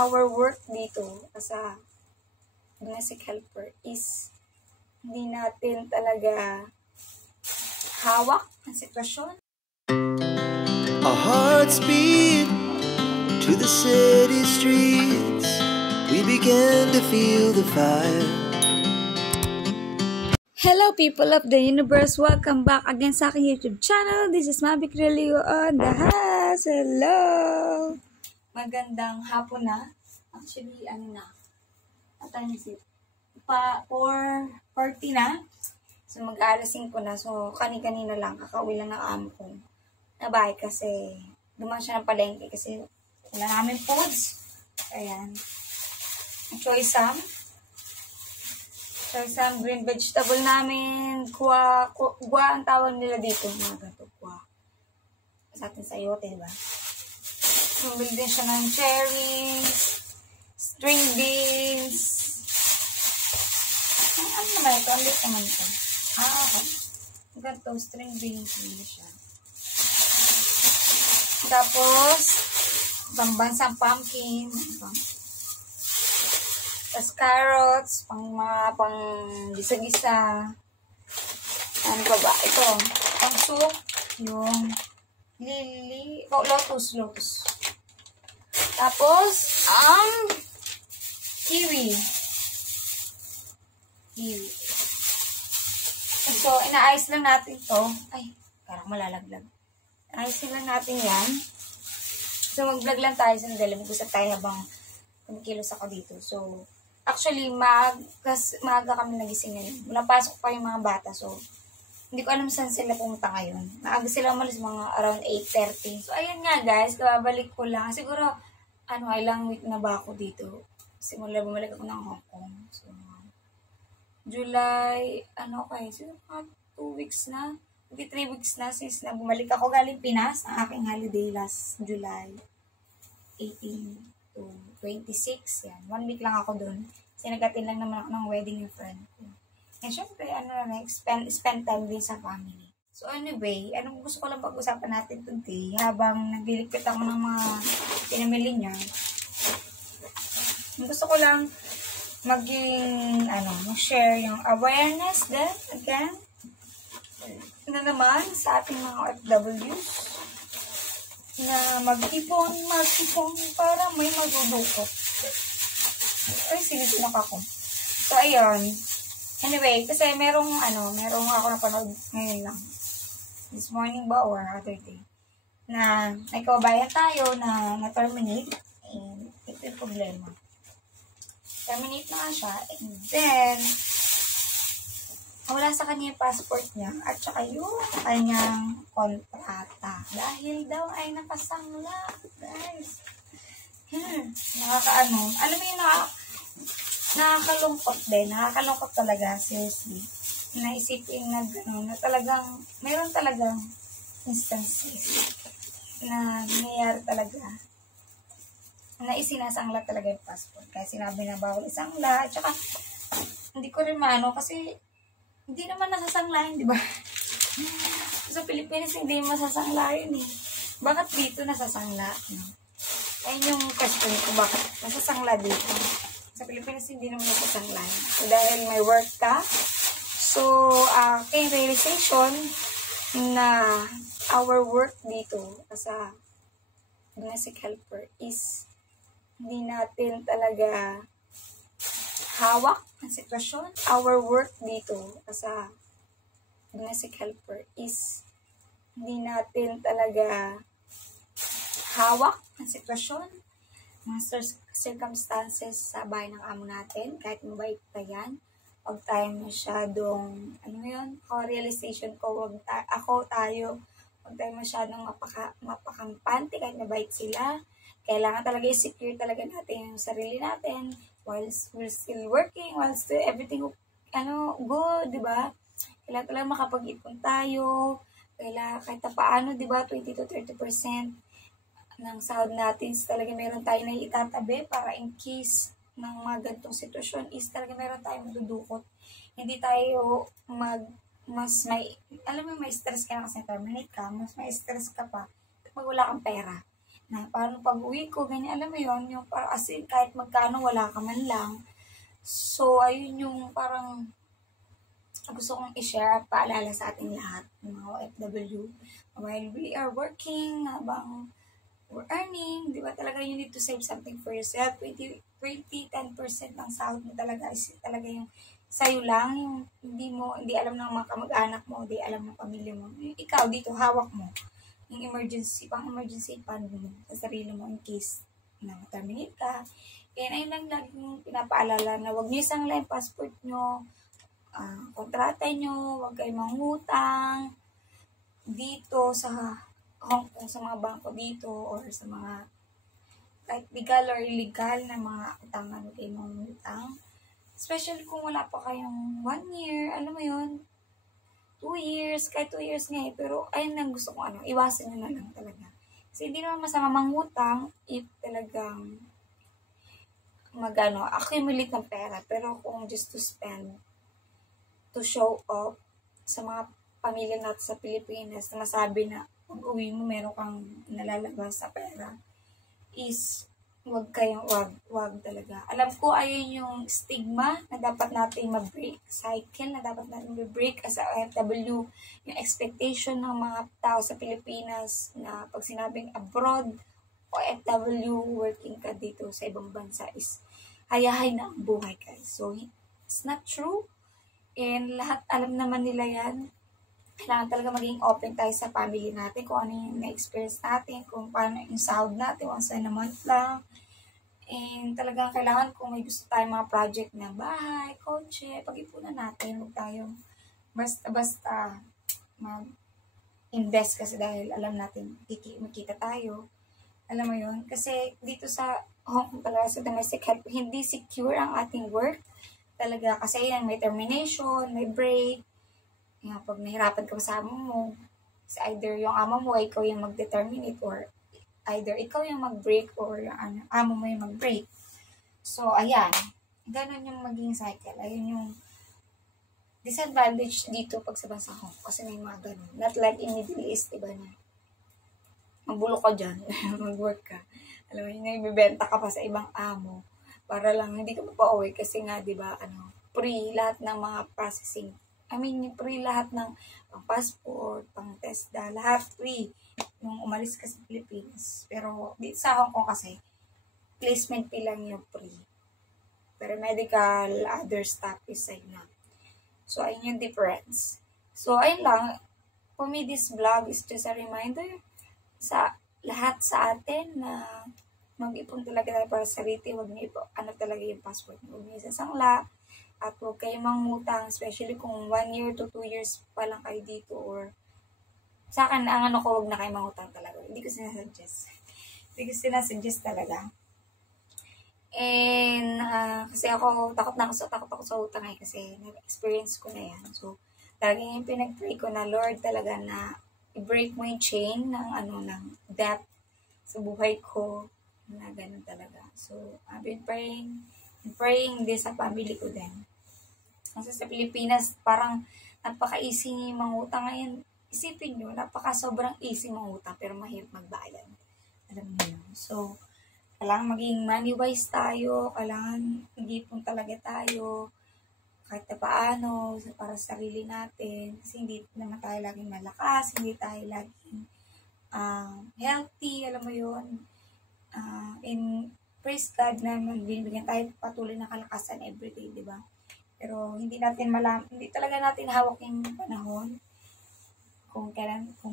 our work dito as a domestic helper is hindi natin talaga hawak ang sitwasyon. Our hearts beat to the city streets. We began to feel the fire. Hello people of the universe! Welcome back again sa aking YouTube channel. This is Mavic Relio on the house. Hello! Magandang hapon na. Actually, ano na? What time is it? 4:40 na. So, mag-alas 5 na. So, kani-kanina lang. Kakauwi lang ng amo ko na bahay kasi dumaan siya ng palengke kasi wala namin foods. Ayan. Choy Sam green vegetable namin. Gwa ang tawag nila dito. Mga gato, gwa. Sa atin sa yote, diba? Bumili din siya ng cherries, string beans. Ano naman ito? Ang lit naman ito. Okay. Ganito, string beans. Bumili siya. Tapos, pambansang pumpkin. Tapos carrots, pang gisa-gisa. Ano pa ba? Ito, pang soup. Yung lotus. Tapos, kiwi. So, inaayos lang natin to. Ay, parang malalaglag. Ayusin lang natin yan. So, mag-vlog lang tayo sandali. Mag-usap tayo habang kumikilos ako dito. So, actually, maaga kami nagising ngayon. Wala pasok pa yung mga bata. So, hindi ko alam saan sila pumunta ngayon. Maaga sila umalis mga around 8:30. So, ayan nga guys. Babalik ko lang. Siguro, ilang week na ba ako dito? Simula bumalik ako ng Hong Kong. So, July, siguro 2 weeks na. Hindi 3 weeks na since na bumalik ako galing Pinas. Ang aking holiday last July 18 to 26. Yan. 1 week lang ako dun. Kasi nag-attend lang naman ako ng wedding ng friend ko. And syempre, spend time din sa family. So anyway, anong gusto ko lang pag-usapan natin today habang nagliligpit ako ng mga pinamili niya. Gusto ko lang mag-share yung awareness din, again, na naman sa ating mga OFWs na mag-ipon para may magdudukot. Ay, sinisinok ako. So, ayun. Anyway, kasi merong ako napanood ngayon lang. This morning ba or other day. Na may kababayan tayo na na-terminate. And ito yung problema. Terminate na nga siya. And then, wala sa kanya yung passport niya at saka yung kanyang kontrata. Dahil daw ay nakasangla, guys. Alam mo yung nakakalungkot din. Nakakalungkot talaga, seriously. Naisipin na talagang, meron talagang instances na nangyayari talaga na isinasangla talaga yung passport. Kaya sinabi na bawal isangla. At saka, hindi ko rin kasi hindi naman nasasanglahin, di ba? Sa Pilipinas, hindi masasanglahin eh. Bakit dito nasasangla? No? Ayun yung question ko, bakit nasasangla dito? Sa Pilipinas, hindi naman nasasanglahin. So, dahil may work ka, so, aking realization na our work dito as a domestic helper is hindi natin talaga hawak ang sitwasyon. Our work dito as a domestic helper is hindi natin talaga hawak ang sitwasyon, mga circumstances sa bahay ng amo natin, kahit mabait pa yan. Huwag tayo masyadong, realization ko, huwag tayo masyadong mapakampante kahit mabait sila. Kailangan talaga i-secure talaga natin yung sarili natin while we're still working, while still everything good, di ba? Kailangan talaga makapag-ipon tayo. Kailangan kahit paano, di ba, 20 to 30% ng sahod natin talaga meron tayo na itatabi para in case ng mga ganitong sitwasyon is talaga meron tayong madudukot. Hindi tayo may stress ka na kasi terminate ka, mas may stress ka pa kapag wala kang pera. Na paano pag-uwi ko, ganyan, alam mo yun, yung parang as in, kahit magkano, wala ka man lang. So, ayun yung parang gusto kong i-share at paalala sa ating lahat, ng mga OFW. While we are working, habang we're earning, di ba talaga you need to save something for yourself. 10% ng sahod mo talaga is talaga yung sa'yo lang, yung hindi alam ng mga kamag-anak mo, hindi alam ng pamilya mo. Yung ikaw dito, hawak mo yung emergency fund mo sa sarili mo in case na terminate ka. And ayun lang lagi yung pinapaalala na huwag niyo isang lang passport nyo, kontrata nyo, huwag kayo mangutang dito sa Hong Kong, sa mga bangko dito, or sa mga kahit legal or illegal na mga utangan, huwag kayo mangutang. Especially kung wala pa kayong 1 year, alam mo yun, 2 years, kahit 2 years nga pero ayun lang gusto kong iwasan nyo na lang talaga. Kasi hindi naman masama mangutang if talagang accumulate ng pera. Pero kung just to spend, to show off sa mga pamilya natin sa Pilipinas na masabi na pag uwi mo meron kang nalalabas sa pera, is wag talaga. Alam ko ayun yung stigma na dapat natin ma-break, cycle na dapat natin ma-break as a OFW, yung expectation ng mga tao sa Pilipinas na pag sinabing abroad, OFW, working ka dito sa ibang bansa is hayahay na ang buhay, guys. So, it's not true. And lahat alam naman nila yan. Kailangan talaga maging open tayo sa family natin, kung ano yung na-experience natin, kung paano yung sahod natin, once in a month lang. And talagang kailangan kung may gusto tayong mga project na bahay, kotse, pag-ipunan natin, huwag tayong basta mag-invest kasi dahil alam natin makita tayo. Alam mo yun? Kasi dito sa Hong Kong talaga sa domestic help, hindi secure ang ating work. Talaga kasi yan, may termination, may break. Yung pag nahirapan ka sa amo mo, either yung amo mo, ikaw yung mag-determinate, or either ikaw yung mag-break, or yung amo mo yung mag-break. So, ayan. Ganun yung maging cycle. Ayun yung disadvantage dito pag sa bansa ko. Kasi may mga ganun. Not like in Middle East, diba na? Magbulok ka dyan. Mag-work ka. Alam mo, yung ibibenta ka pa sa ibang amo para lang hindi ka mapauwi kasi nga, diba, free lahat ng mga processing. Free lahat ng pang passport, pang TESDA, lahat free nung umalis ka sa Pilipinas. Pero dito sa Hong Kong kasi, placement fee lang yung free. Pero medical, other stuff is sa'yo na. So, ayun yung difference. So, ayun lang. For me, this vlog is just a reminder sa lahat sa atin na mag-ipon talaga tayo para sa sarili. Huwag niyo talaga yung passport. Huwag niyo isasangla. At huwag kayo mangutang, especially kung 1 year to 2 years pa lang kayo dito, or sa akin, huwag na kayo mangutang talaga. Hindi ko sinasuggest talaga. And, kasi ako, takot ako sa utang kasi na-experience ko na yan. So, talagang yung pinag-pray ko na, Lord, talaga na i-break mo yung chain ng debt sa buhay ko, na ganun talaga. So, I've been praying din sa family ko din. Kasi sa Pilipinas, parang napaka-easy yung mangutang ngayon. Isipin nyo, sobrang easy mangutang, pero mahirap magbayad. Alam niyo yun. So, kailangan maging money-wise tayo, kailangan mag-ipon talaga tayo, kahit na paano, para sa sarili natin. Kasi hindi naman tayo laging malakas, hindi tayo laging healthy, alam mo yun. And praise God na magbibigyan tayo patuloy ng kalakasan everyday, di ba? Pero hindi talaga natin hawak yung panahon. Kung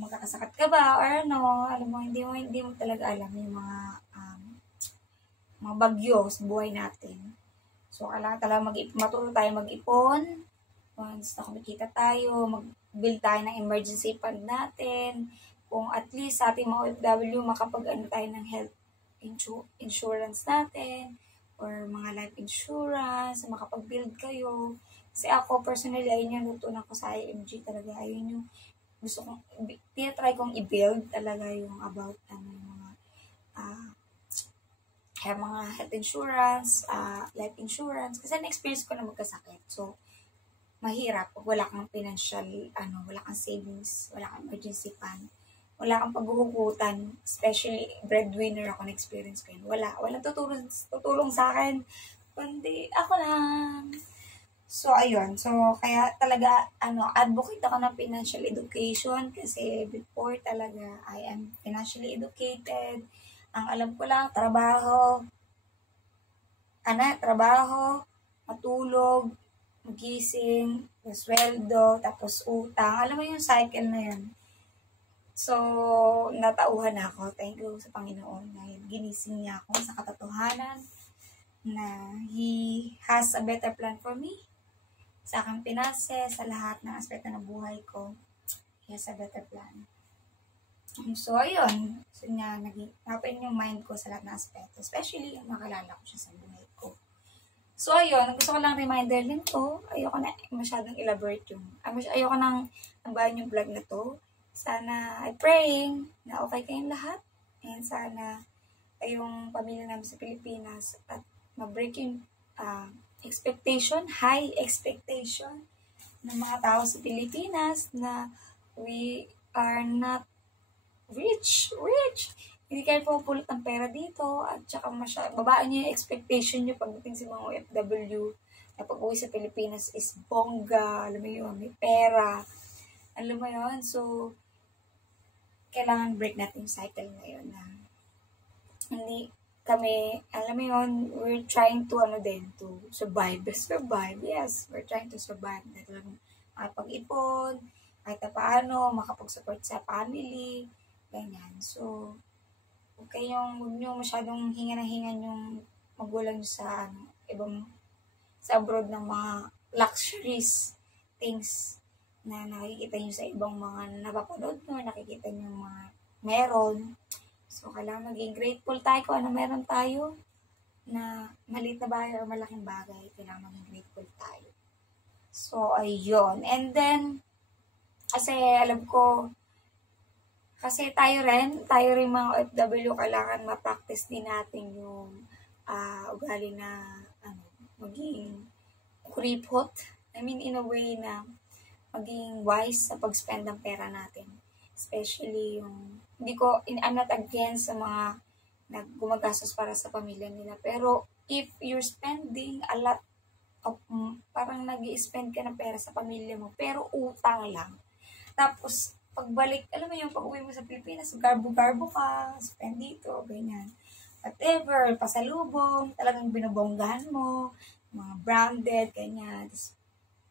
magkakasakit ka ba, or alam mo, hindi mo talaga alam yung mga bagyo sa buhay natin. So, kailangan talaga matuto tayo mag-ipon. Once na kumikita tayo, mag-build tayo ng emergency fund natin. Kung at least sa ating mga OFW, tayo ng health insurance natin, or mga life insurance, makapag-build kayo. Kasi ako, personally, ayun yung natutunan ko sa IMG talaga. Ayun yung gusto kong, tinatry kong i-build talaga yung about mga health insurance, life insurance. Kasi na-experience ko na magkasakit. So, mahirap pag wala kang financial, wala kang savings, wala kang emergency fund. wala kang paghuhugutan. Especially, breadwinner ako, na-experience ko yun. Walang tutulong sa akin. Kundi, ako lang. So, ayun. So, kaya talaga, advocate ako ng financial education kasi before talaga, I am financially educated. Ang alam ko lang, trabaho, matulog, magising, sweldo, tapos utang. Alam mo yung cycle na yun. So, natauhan ako. Thank you sa Panginoon dahil ginising niya ako sa katotohanan na He has a better plan for me. Sa aking pinase, sa lahat ng aspeto ng buhay ko, He has a better plan. So, ayun. So, nag-open yung mind ko sa lahat ng aspeto. Especially yung makalala ko siya sa buhay ko. So, ayun. Gusto ko lang reminder din to. Ayoko na masyadong elaborate yung... Ayoko nang ambahan yung vlog na to. Sana, I praying na okay kayong lahat. And sana, yung pamilya namin sa Pilipinas at ma-break yung high expectation ng mga tao sa Pilipinas na we are not rich. Hindi kayo pupulot ng pera dito at saka babaan niyo yung expectation niyo pagdating sa mga OFW na pag-uwi sa Pilipinas is bongga, alam mo yun, may pera, alam mo yun. So, kailangan break natin yung cycle na yun na hindi kami, alam mo yun, we're trying to, to survive. Yes, we're trying to survive. Makapag-ipon, kahit na paano, makapag-support sa family, ganyan. So, huwag nyo masyadong hinga yung magulang sa, sa abroad ng mga luxuries things na nakikita nyo sa ibang mga napapanood nyo, nakikita nyo mga meron. So, kailangan maging grateful tayo kung ano meron tayo na maliit na bagay o malaking bagay. Kailangan maging grateful tayo. So, ayun. And then, kasi alam ko, kasi tayo rin mga OFW, kailangan ma-practice din natin yung ugali na maging kuripot. I mean, in a way na maging wise sa pag-spend ng pera natin. Especially yung, I'm not against sa mga gumagastos para sa pamilya nila. Pero, if you're spending a lot of, parang nag-i-spend ka ng pera sa pamilya mo, pero utang lang. Tapos, pagbalik, alam mo yung pag-uwi mo sa Pilipinas, garbo-garbo ka, spend dito, ganyan. Whatever, pasalubong, talagang binobonggahan mo, mga branded, ganyan.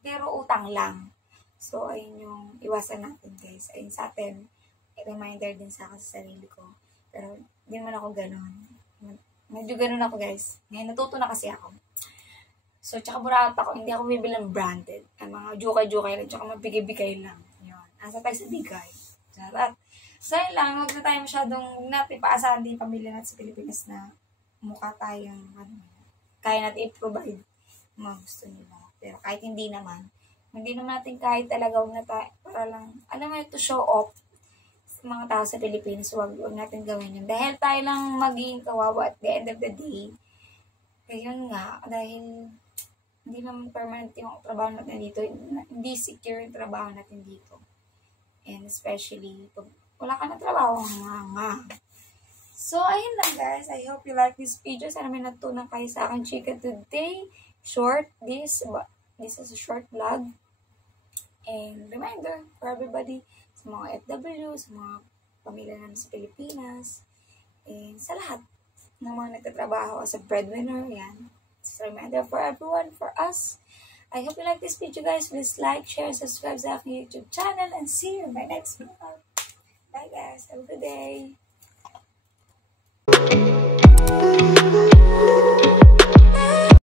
Pero utang lang. So, ayun yung iwasan natin, guys. Ayun sa atin, reminder din sa akin sa sarili ko. Pero, hindi naman ako ganun. Medyo ganun ako, guys. Ngayon, natuto na kasi ako. So, tsaka burat ako, hindi ako bibilang branded. Ang mga jukay-jukay lang, tsaka mabigay-bigay lang. Yun. Asa tayo sa bigay. Charot. So, yun lang, huwag na tayo masyadong natin paasahan din pamilya natin sa Pilipinas na mukha tayong, kaya natin i-provide mga gusto nila. Pero kahit hindi naman natin kahit talaga huwag na tayo, para lang, alam mo, to show off sa mga tao sa Pilipinas, huwag natin gawin yun. Dahil tayo lang magiging kawawa at the end of the day. Kaya nga, dahil hindi naman permanent yung trabaho natin dito, hindi secure yung trabaho natin dito. And especially, pag wala ka na trabaho, nga. So, ayun lang guys. I hope you like this video. Sana may natutunan kayo sa akin chika today. This is a short vlog. And reminder for everybody, sa mga FW, sa mga pamilya namin sa Pilipinas, and sa lahat ng mga nagtatrabaho as a breadwinner, yan. It's a reminder for everyone, for us. I hope you like this video, guys. Please like, share, subscribe sa aking YouTube channel, and see you in my next vlog. Bye, guys. Have a good day.